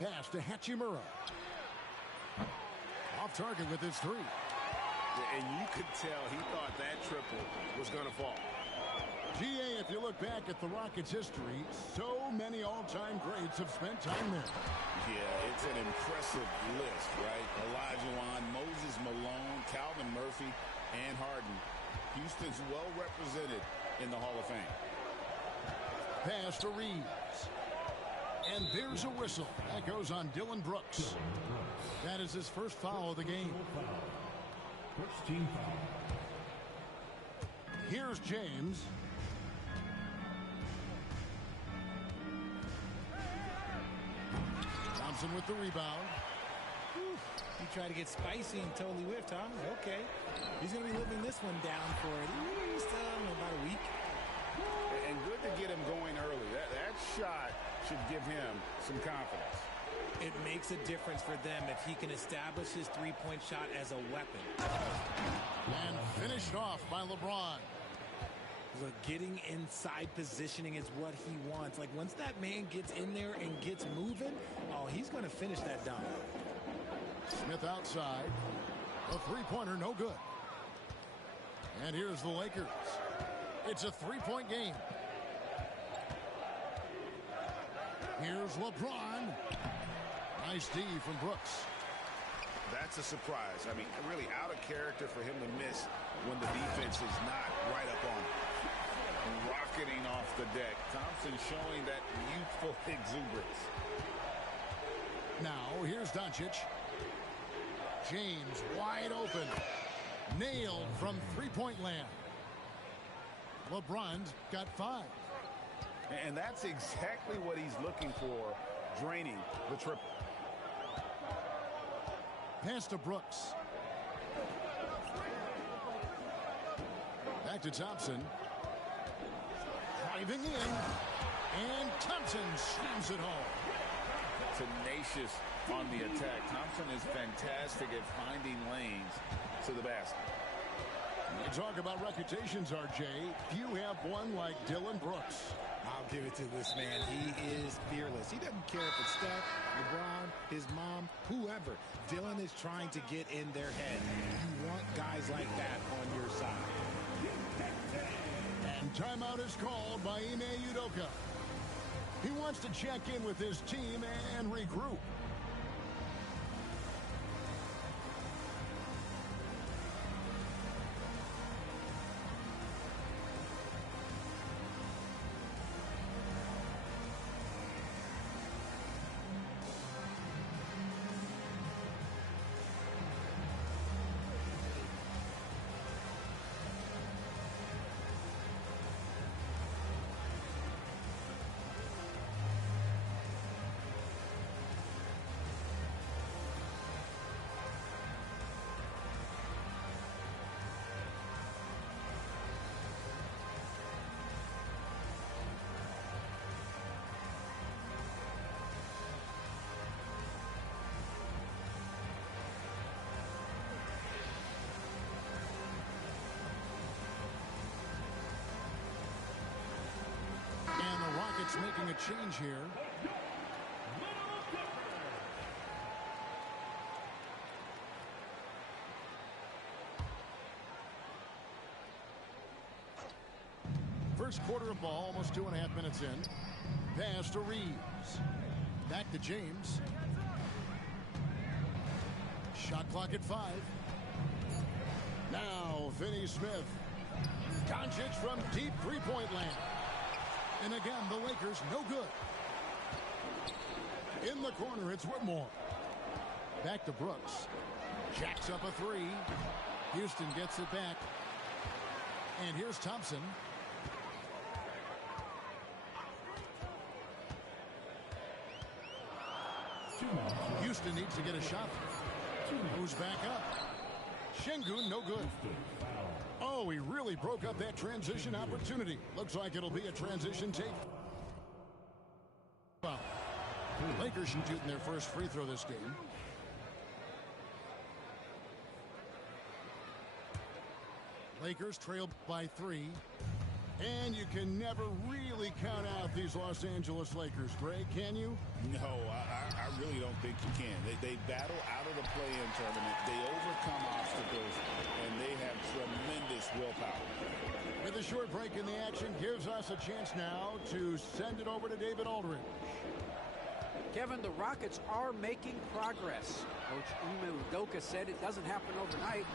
Pass to Hachimura. Off target with his three. And you could tell he thought that triple was going to fall. GA, if you look back at the Rockets' history, so many all-time greats have spent time there. Yeah, it's an impressive list, right? Olajuwon, Moses Malone, Calvin Murphy, and Harden. Houston's well represented in the Hall of Fame. Pass to Reeves. And there's a whistle. That goes on Dillon Brooks. That is his first foul of the game. First team foul. Here's James. Thompson with the rebound. He tried to get spicy and totally whiffed, huh? Okay. He's going to be living this one down for at least about a week. And good to get him going early. That shot should give him some confidence. It makes a difference for them if he can establish his three-point shot as a weapon. And finished off by LeBron. Look, getting inside positioning is what he wants. Like, once that man gets in there and gets moving, oh, he's going to finish that dunk. Smith outside. A three-pointer, no good. And here's the Lakers. It's a three-point game. Here's LeBron. Nice D from Brooks. That's a surprise. I mean, really out of character for him to miss when the defense is not right up on him. Rocketing off the deck. Thompson showing that youthful exuberance. Now, here's Doncic. James wide open. Nailed from three-point land. LeBron's got 5. And that's exactly what he's looking for, draining the triple. Pass to Brooks. Back to Thompson. Driving in. And Thompson slams it home. Tenacious on the attack. Thompson is fantastic at finding lanes to the basket. You talk about reputations, RJ. Few have one like Dillon Brooks. I'll give it to this man. He is fearless. He doesn't care if it's Steph, LeBron, his mom, whoever. Dillon is trying to get in their head. You want guys like that on your side. And timeout is called by Ime Udoka. He wants to check in with his team and regroup. And the Rockets making a change here. First quarter of ball, almost 2.5 minutes in. Pass to Reeves. Back to James. Shot clock at 5. Now, Finney Smith. Doncic from deep three-point land. And again, the Lakers no good. In the corner, it's Whitmore. Back to Brooks. Jacks up a 3. Houston gets it back. And here's Thompson. Houston needs to get a shot. Moves back up. Şengün, no good. Oh, he really broke up that transition opportunity. Looks like it'll be a transition take. Well, Lakers shooting their first free throw this game. Lakers trail by 3. And you can never really count out these Los Angeles Lakers, Greg, can you? No, I really think you can. They battle out of the play-in tournament. They overcome obstacles, and they have tremendous willpower. With a short break in the action, gives us a chance now to send it over to David Aldridge. Kevin, the Rockets are making progress. Coach Ime Udoka said it doesn't happen overnight.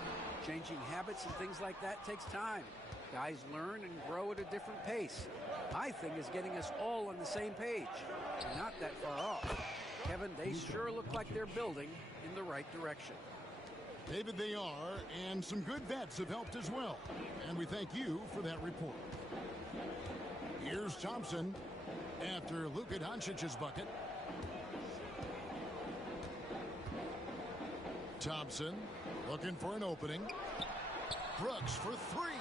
Changing habits and things like that takes time. Guys learn and grow at a different pace. My thing is getting us all on the same page. We're not that far off. Kevin, they sure look like they're building in the right direction. David, they are, and some good vets have helped as well. And we thank you for that report. Here's Thompson after Luka Doncic's bucket. Thompson looking for an opening. Brooks for three.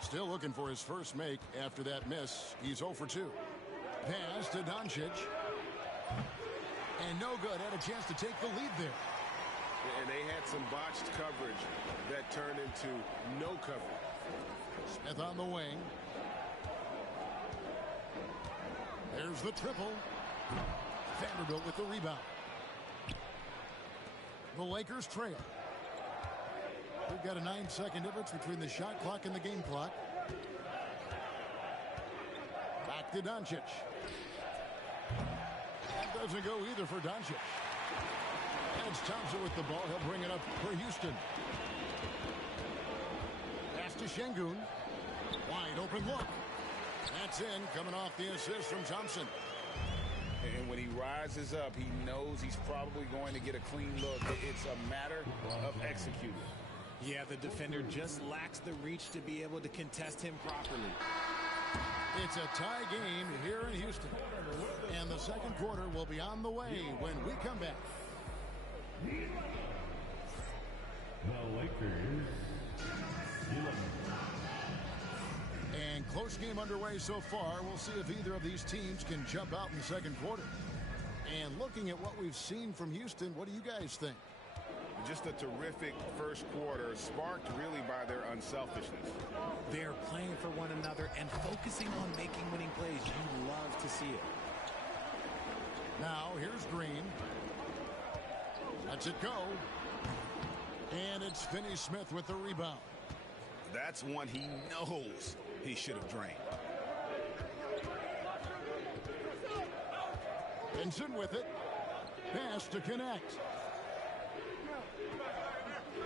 Still looking for his first make after that miss. He's 0 for 2. Pass to Doncic. And no good. Had a chance to take the lead there. And they had some botched coverage that turned into no coverage. Smith on the wing. There's the triple. Vanderbilt with the rebound. The Lakers trail. We've got a 9-second difference between the shot clock and the game clock. Back to Doncic. That doesn't go either for Doncic. That's Thompson with the ball. He'll bring it up for Houston. Pass to Şengün. Wide open look. That's in, coming off the assist from Thompson. And when he rises up, he knows he's probably going to get a clean look. It's a matter of executing. Yeah, the defender just lacks the reach to be able to contest him properly. It's a tie game here in Houston. And the second quarter will be on the way when we come back. The Lakers, 11. And close game underway so far. We'll see if either of these teams can jump out in the second quarter. And looking at what we've seen from Houston, what do you guys think? Just a terrific first quarter, sparked really by their unselfishness. They're playing for one another and focusing on making winning plays. You love to see it. Now, here's Green. Lets it go. And it's Finney-Smith with the rebound. That's one he knows he should have drained. Benson with it. Pass to connect.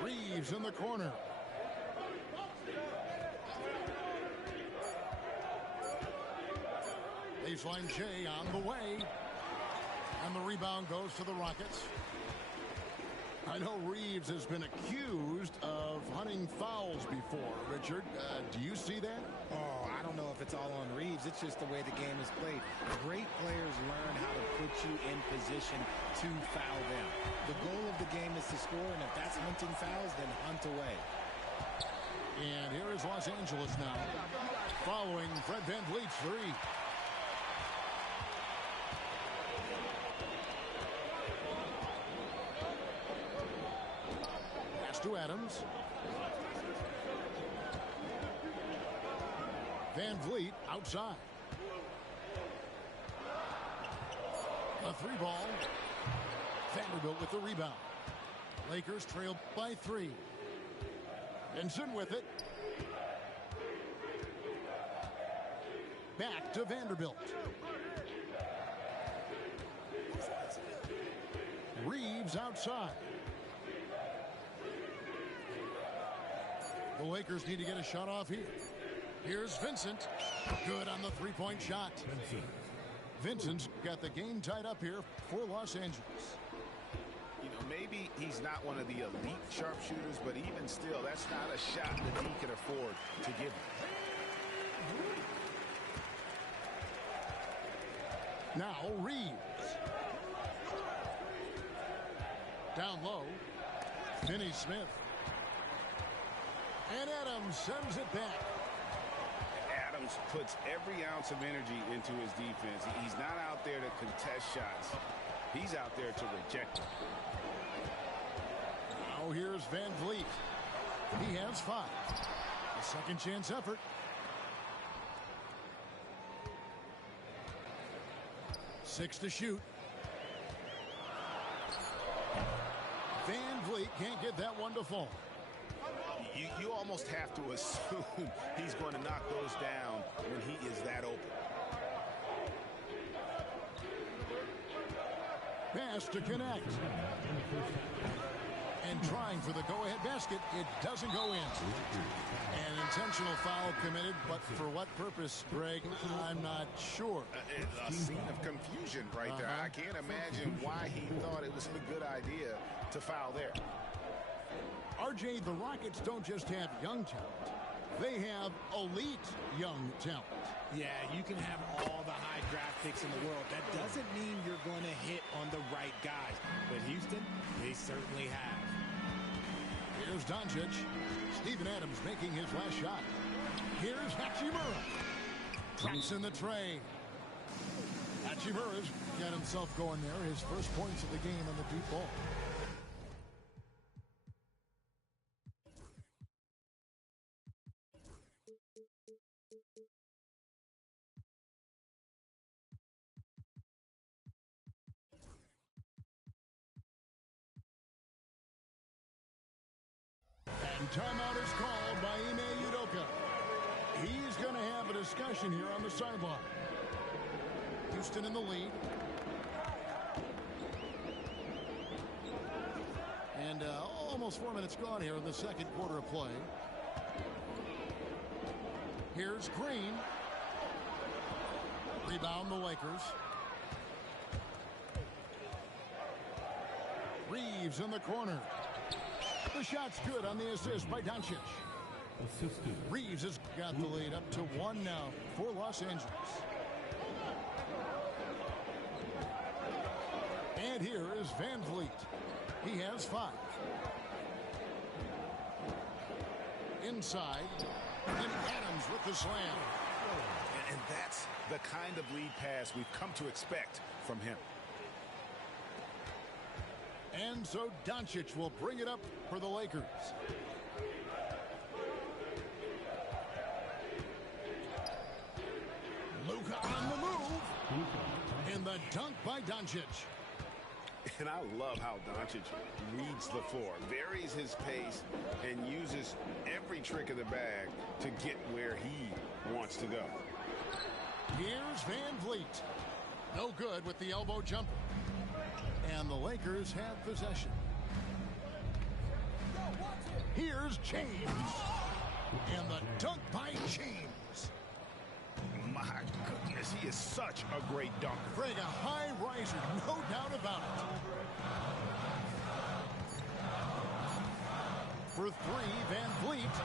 Reeves in the corner. Baseline Shea on the way. And the rebound goes to the Rockets. I know Reeves has been accused of hunting fouls before. Richard, do you see that? Oh, I don't know if it's all on Reeves. It's just the way the game is played. Great players learn how to put you in position to foul them. The goal of the game is to score, and if that's hunting fouls, then hunt away. And here is Los Angeles now, following Fred VanVleet's three. Pass to Adams. VanVleet outside. A three ball. Vanderbilt with the rebound. Lakers trail by 3. Benson with it. Back to Vanderbilt. Reeves outside. The Lakers need to get a shot off here. Here's Vincent. Good on the three-point shot. Vincent's got the game tied up here for Los Angeles. You know, maybe he's not one of the elite sharpshooters, but even still, that's not a shot that he can afford to give him. Now Reeves. Down low. Finney-Smith. And Adams sends it back. Adams puts every ounce of energy into his defense. He's not out there to contest shots. He's out there to reject them. Now here's VanVleet. He has 5. A second chance effort. Six to shoot. VanVleet can't get that one to fall. You almost have to assume he's going to knock those down when he is that open. Pass to connect. And trying for the go-ahead basket, it doesn't go in. An intentional foul committed, but for what purpose, Greg? I'm not sure. A scene of confusion right there. I can't imagine why he thought it was a good idea to foul there. RJ, the Rockets don't just have young talent. They have elite young talent. Yeah, you can have all the high draft picks in the world. That doesn't mean you're going to hit on the right guys. But Houston, they certainly have. Here's Doncic. Steven Adams making his last shot. Here's Hachimura. Drops in the tray. Hachimura's got himself going there. His first points of the game on the deep ball. And timeout is called by Ime Udoka. He's going to have a discussion here on the sideline. Houston in the lead. And almost 4 minutes gone here in the second quarter of play. Here's Green. Rebound the Lakers. Reeves in the corner. The shot's good on the assist by Doncic. Assisted. Reeves has got the lead up to 1 now for Los Angeles. And here is VanVleet. He has 5. Inside. And Adams with the slam. And that's the kind of lead pass we've come to expect from him. And so Doncic will bring it up for the Lakers. Luka on the move. And the dunk by Doncic. And I love how Doncic reads the floor, varies his pace, and uses every trick of the bag to get where he wants to go. Here's VanVleet. No good with the elbow jumper. And the Lakers have possession. Here's James. And the dunk by James. My goodness, he is such a great dunker. Greg, a high riser, no doubt about it. For 3, VanVleet.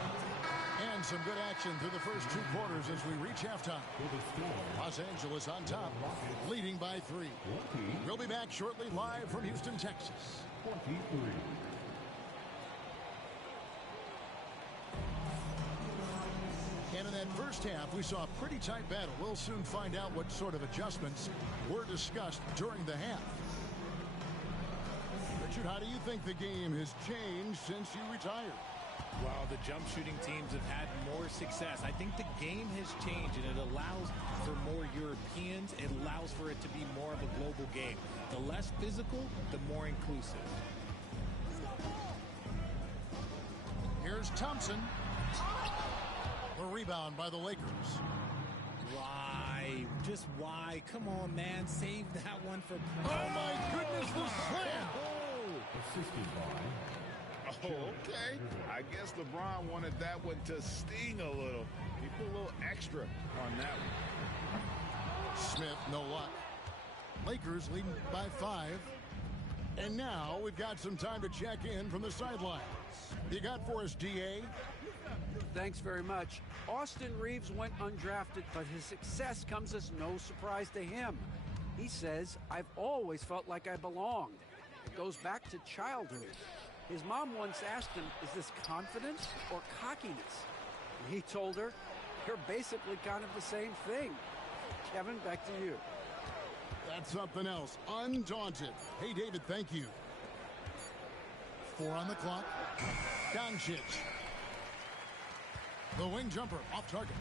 And some good action through the first 2 quarters as we reach halftime. Los Angeles on top, leading by 3. We'll be back shortly live from Houston, Texas. 23. And in that first half, we saw a pretty tight battle. We'll soon find out what sort of adjustments were discussed during the half. Richard, how do you think the game has changed since you retired? Well, the jump shooting teams have had more success. I think the game has changed, and it allows for more Europeans. It allows for it to be more of a global game. The less physical, the more inclusive. Here's Thompson. The rebound by the Lakers. Why? Just why? Come on, man. Save that one for... Oh, my goodness, the slam! Assisted by. Oh, okay. I guess LeBron wanted that one to sting a little. He put a little extra on that one. Smith, no luck. Lakers leading by 5. And now we've got some time to check in from the sidelines. You got for us, DA? Thanks very much. Austin Reeves went undrafted, but his success comes as no surprise to him. He says, "I've always felt like I belonged." It goes back to childhood. His mom once asked him, "Is this confidence or cockiness?" And he told her, "You're basically kind of the same thing." Kevin, back to you. That's something else. Undaunted. Hey, David, thank you. 4 on the clock. Doncic. The wing jumper off target.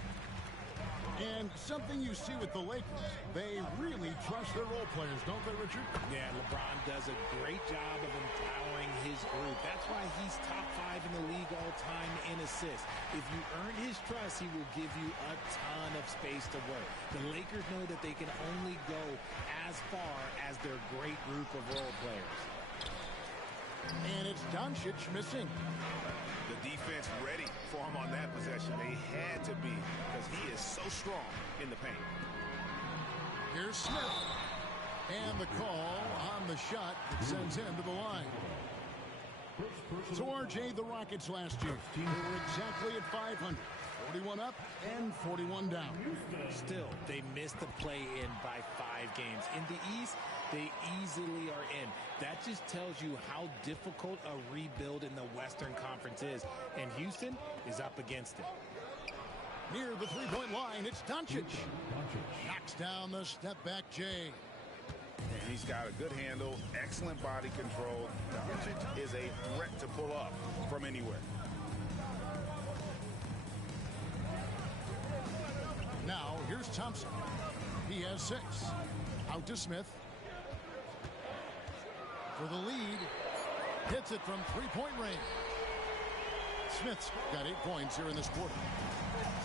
And something you see with the Lakers, they really trust their role players, don't they, Richard? Yeah, LeBron does a great job of empowering his group. That's why he's top 5 in the league all time in assists. If you earn his trust, he will give you a ton of space to work. The Lakers know that they can only go as far as their great group of role players. And it's Doncic missing. The defense ready for him on that possession. They had to be because he is so strong in the paint. Here's Smith. And the call on the shot that sends him to the line. So RJ, the Rockets last year, they were exactly at 500. 41 up and 41 down. Still, they missed the play-in by 5 games. In the East, they easily are in. That just tells you how difficult a rebuild in the Western Conference is. And Houston is up against it. Near the three-point line, it's Doncic. Knocks down the step-back Jay. And he's got a good handle, excellent body control. Doncic is a threat to pull up from anywhere. Now, here's Thompson. He has 6. Out to Smith. For the lead. Hits it from three-point range. Smith's got 8 points here in this quarter.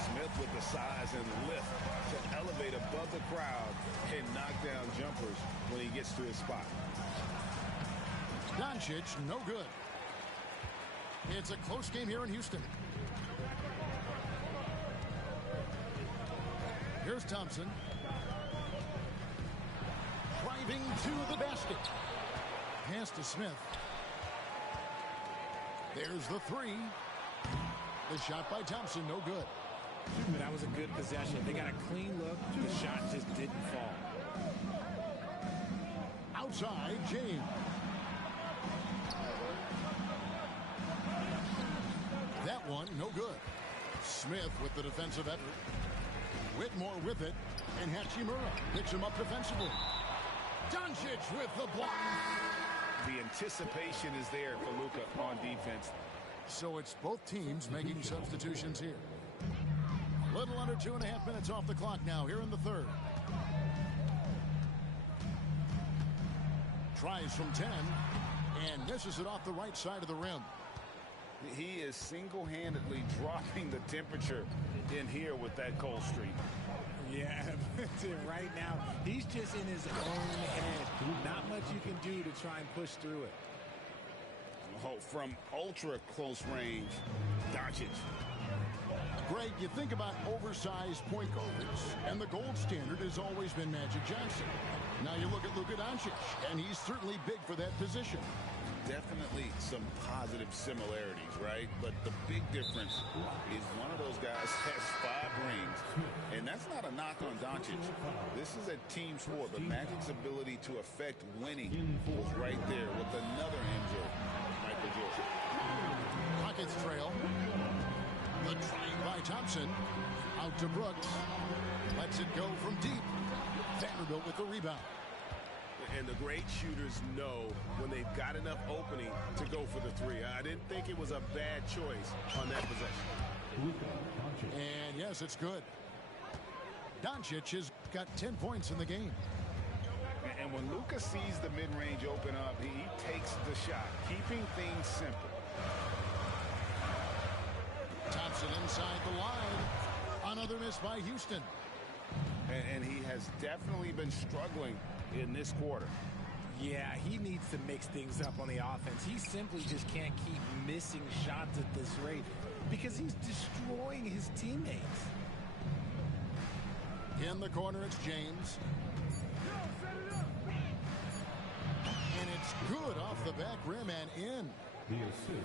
Smith with the size and lift to elevate above the crowd and knock down jumpers when he gets to his spot. Doncic, no good. It's a close game here in Houston. Here's Thompson. Driving to the basket. Pass to Smith. There's the 3. The shot by Thompson, no good. That was a good possession. They got a clean look. The shot just didn't fall. Outside, James. That one, no good. Smith with the defensive effort. Whitmore with it. And Hachimura picks him up defensively. Doncic with the block. The anticipation is there for Luka on defense. So it's both teams making substitutions here. A little under 2.5 minutes off the clock now here in the third. Tries from 10 and misses it off the right side of the rim. He is single-handedly dropping the temperature in here with that cold streak. Yeah, right now, he's just in his own head. Not much you can do to try and push through it. Oh, from ultra close range, Doncic. Greg, you think about oversized point guards, and the gold standard has always been Magic Johnson. Now you look at Luka Doncic, and he's certainly big for that position. Definitely some positive similarities, right? But the big difference is one of those guys has 5 rings, and that's not a knock on Doncic. This is a team sport, but Magic's ability to affect winning was right there with another MJ, Michael Jordan. Rockets trail. The trying by Thompson. Out to Brooks. Lets it go from deep. Vanderbilt with the rebound. And the great shooters know when they've got enough opening to go for the 3. I didn't think it was a bad choice on that possession. And yes, it's good. Doncic has got 10 points in the game. And when Luka sees the mid-range open up, he takes the shot, keeping things simple. Thompson inside the line. Another miss by Houston. And he has definitely been struggling in this quarter. Yeah, he needs to mix things up on the offense. He simply just can't keep missing shots at this rate because he's destroying his teammates. In the corner, it's James. And it's good off the back rim and in. The assist.